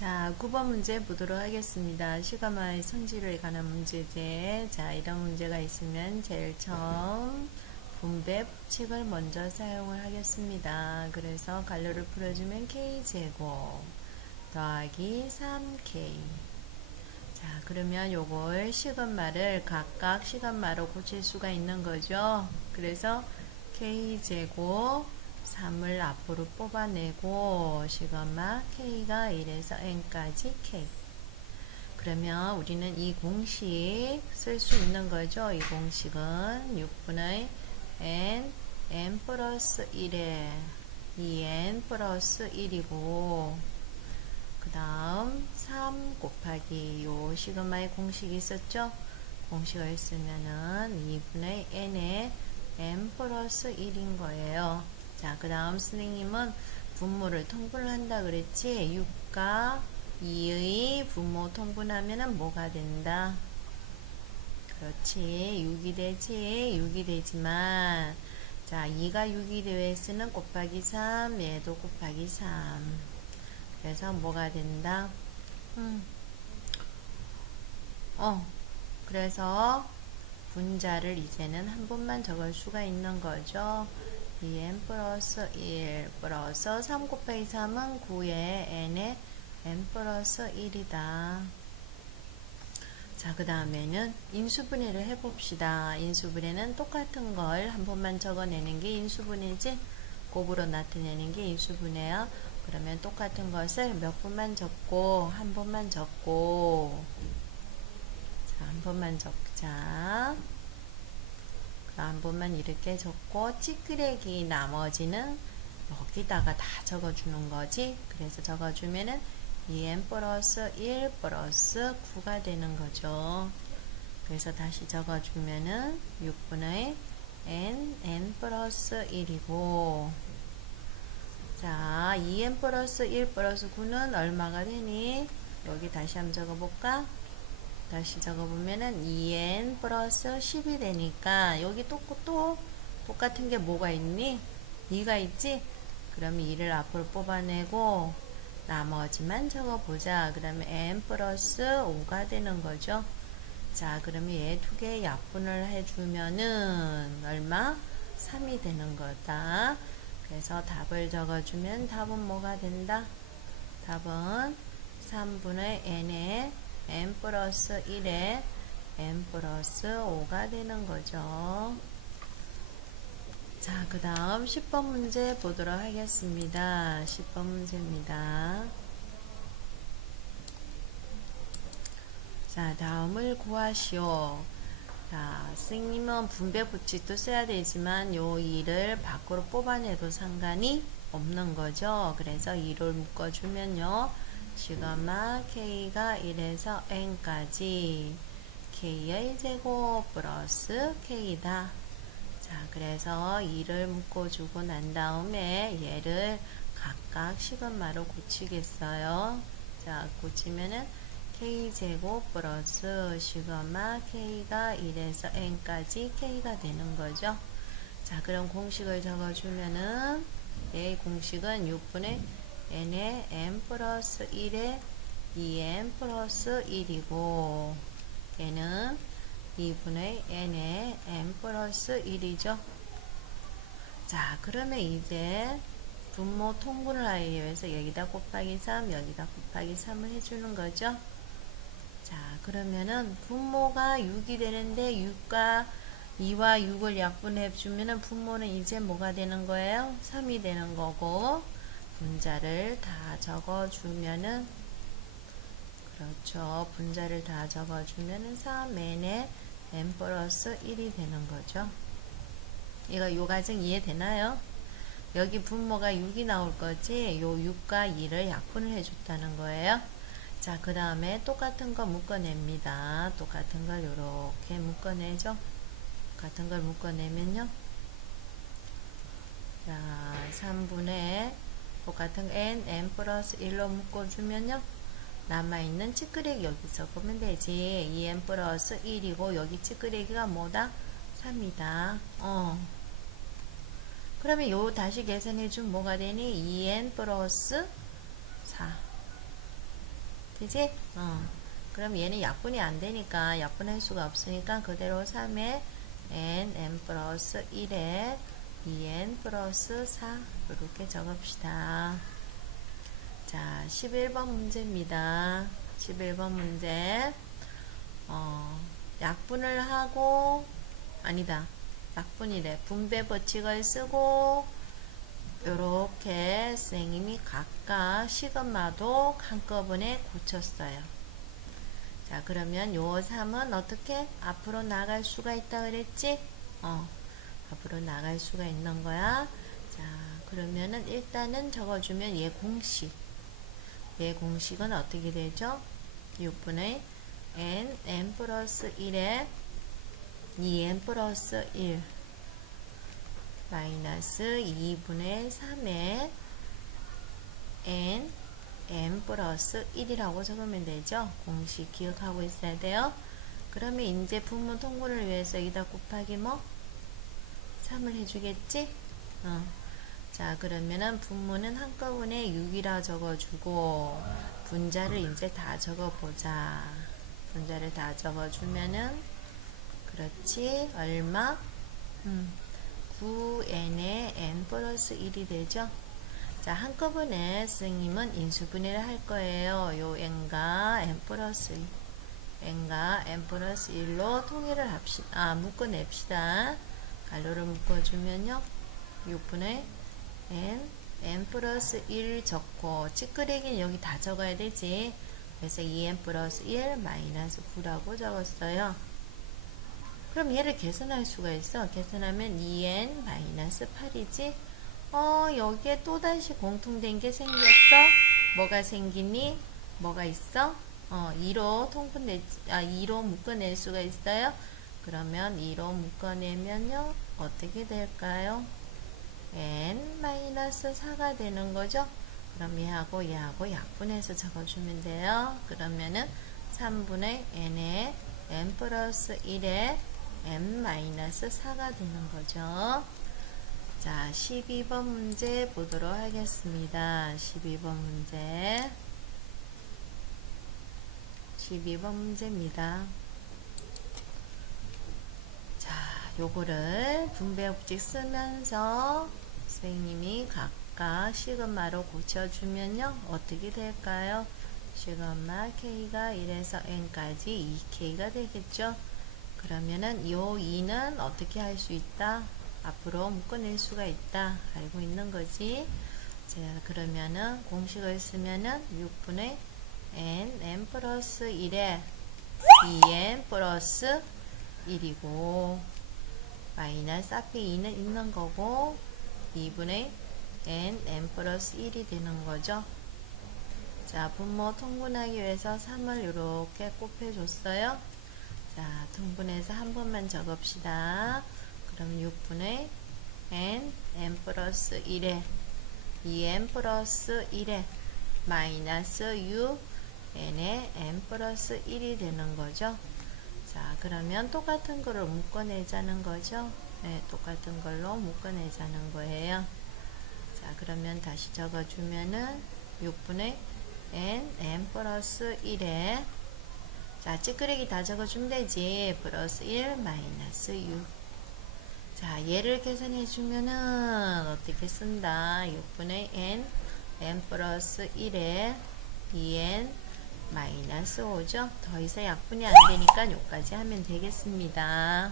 자, 9번 문제 보도록 하겠습니다. 시가마의 성질에 관한 문제제. 자, 이런 문제가 있으면 제일 처음 분배 법칙을 먼저 사용을 하겠습니다. 그래서 가로를 풀어주면 k제곱 더하기 3k. 자, 그러면 요걸 시간말을 각각 시간말로 고칠 수가 있는 거죠. 그래서 k제곱 3을 앞으로 뽑아내고 시그마 k가 1에서 n까지 k. 그러면 우리는 이 공식 쓸 수 있는 거죠. 이 공식은 6분의 n 플러스 1에 2n 플러스 1이고 그 다음 3 곱하기 요 시그마의 공식이 있었죠. 공식을 쓰면은 2분의 n에 n 플러스 1인 거예요. 자, 그 다음 선생님은 분모를 통분을 한다 그랬지? 6과 2의 분모 통분하면은 뭐가 된다? 그렇지. 6이 되지. 6이 되지만 자, 2가 6이 되어있으면 곱하기 3, 얘도 곱하기 3. 그래서 뭐가 된다? 그래서 분자를 이제는 한 번만 적을 수가 있는 거죠. 2n 플러스 1 플러스 3 곱하기 3은 9에 n에 n 플러스 1이다. 자, 그 다음에는 인수분해를 해봅시다. 인수분해는 똑같은 걸 한 번만 적어내는 게 인수분해지, 곱으로 나타내는 게 인수분해야. 그러면 똑같은 것을 몇 번만 적고 한 번만 적고, 자, 한 번만 적자. 한 번만 이렇게 적고 찌끄레기 나머지는 여기다가 다 적어주는 거지. 그래서 적어주면은 2n 플러스 1 플러스 9가 되는 거죠. 그래서 다시 적어주면은 6분의 n 플러스 1이고 자, 2n 플러스 1 플러스 9는 얼마가 되니? 여기 다시 한번 적어볼까? 다시 적어보면은 2n 플러스 10이 되니까 여기 또 똑같은 게 뭐가 있니? 2가 있지? 그러면 2를 앞으로 뽑아내고 나머지만 적어보자. 그러면 n 플러스 5가 되는 거죠. 자, 그러면 얘 두 개 약분을 해주면은 얼마? 3이 되는 거다. 그래서 답을 적어주면 답은 뭐가 된다? 답은 3분의 n에 n 플러스 1에 n 플러스 5가 되는 거죠. 자, 그 다음 10번 문제 보도록 하겠습니다. 10번 문제입니다. 자, 다음을 구하시오. 자, 선생님은 분배 법칙도 써야 되지만 요 2를 밖으로 뽑아내도 상관이 없는 거죠. 그래서 2를 묶어주면요. 시그마 k가 1에서 n까지 k의 제곱 플러스 k다. 자, 그래서 2를 묶어주고 난 다음에 얘를 각각 시그마로 고치겠어요. 자, 고치면은 k제곱 플러스 시그마 k가 1에서 n까지 k가 되는 거죠. 자, 그럼 공식을 적어주면은 얘의 공식은 6분의 n에 n 플러스 1에 2n 플러스 1이고 얘는 2분의 n에 n 플러스 1이죠. 자, 그러면 이제 분모 통분을 하기 위해서 여기다 곱하기 3, 여기다 곱하기 3을 해주는 거죠. 자, 그러면은 분모가 6이 되는데 6과 2와 6을 약분해 주면은 분모는 이제 뭐가 되는 거예요? 3이 되는 거고 분자를 다 적어주면은 그렇죠. 분자를 다 적어주면은 3n에 n 플러스 1이 되는 거죠. 이거 요 과정 이해되나요? 여기 분모가 6이 나올 거지 요 6과 2를 약분을 해줬다는 거예요. 자, 그 다음에 똑같은 거 묶어냅니다. 똑같은 걸 요렇게 묶어내죠. 같은 걸 묶어내면요. 자, 3분의 똑같은 n 플러스 1로 묶어주면요. 남아있는 찌끄레기 여기서 보면 되지. 2n 플러스 1이고 여기 찌끄레기가 뭐다? 3이다. 그러면 요 다시 계산해주면 뭐가 되니? 2n 플러스 4. 그지? 그럼 얘는 약분이 안 되니까 약분할 수가 없으니까 그대로 3에 n 플러스 1에 2n 플러스 4 이렇게 적읍시다. 자, 11번 문제입니다. 11번 문제. 약분을 하고, 아니다. 약분이래. 분배 법칙을 쓰고, 요렇게 선생님이 각각 시그마도 한꺼번에 고쳤어요. 자, 그러면 요 3은 어떻게? 앞으로 나갈 수가 있다 그랬지? 앞으로 나갈 수가 있는 거야. 자, 그러면은 일단은 적어주면 얘 공식. 얘 공식은 어떻게 되죠? 6분의 n 플러스 1에 2n 플러스 1 마이너스 2분의 3에 n 플러스 1이라고 적으면 되죠. 공식 기억하고 있어야 돼요. 그러면 이제 분모 통분을 위해서 여기다 곱하기 뭐? 3을 해주겠지? 자, 그러면은 분모는 한꺼번에 6이라 적어주고 분자를 이제 다 적어보자. 분자를 다 적어주면은 그렇지 얼마? 9n에 n 플러스 1이 되죠. 자, 한꺼번에 선생님은 인수분해를 할 거예요. 요 n과 n 플러스 1 n과 n 플러스 1로 통일을 합시다. 묶어냅시다. 가로를 묶어주면요 6분의 n 플러스 1 적고 찌끄레기는 여기 다 적어야 되지. 그래서 2n 플러스 1 마이너스 9라고 적었어요. 그럼 얘를 계산할 수가 있어. 계산하면 2n 마이너스 8이지. 여기에 또다시 공통된 게 생겼어. 뭐가 생기니? 뭐가 있어? 2로 2로 묶어낼 수가 있어요. 그러면 2로 묶어내면요 어떻게 될까요? n-4가 되는 거죠. 그럼 얘하고 약분해서 적어주면 돼요. 그러면은 3분의 n에 n 플러스 1에 n-4가 되는 거죠. 자, 12번 문제 보도록 하겠습니다. 12번 문제. 12번 문제입니다. 자, 요거를 분배법칙 쓰면서 선생님이 각각 시그마로 고쳐주면요 어떻게 될까요? 시그마 k가 1에서 n까지 2k가 되겠죠. 그러면은 요 2는 어떻게 할 수 있다? 앞으로 묶어낼 수가 있다. 알고 있는 거지. 자, 그러면은 공식을 쓰면은 6분의 n 플러스 1에 2n 플러스 1이고 마이너스 앞에 2는 있는 거고 2분의 n 플러스 1이 되는 거죠. 자, 분모 통분하기 위해서 3을 이렇게 곱해줬어요. 자, 통분해서 한 번만 적읍시다. 그럼 6분의 n 플러스 1에 2n 플러스 1에 마이너스 6 n에 n 플러스 1이 되는 거죠. 자, 그러면 똑같은 거를 묶어내자는 거죠. 네, 똑같은 걸로 묶어내자는 거예요. 자, 그러면 다시 적어주면은 6분의 n 플러스 1에 자, 찌끄레기 다 적어주면 되지. 플러스 1 마이너스 6. 자, 얘를 계산해주면은 어떻게 쓴다. 6분의 n 플러스 1에 2n 마이너스 5죠. 더 이상 약분이 안 되니까 여기까지 하면 되겠습니다.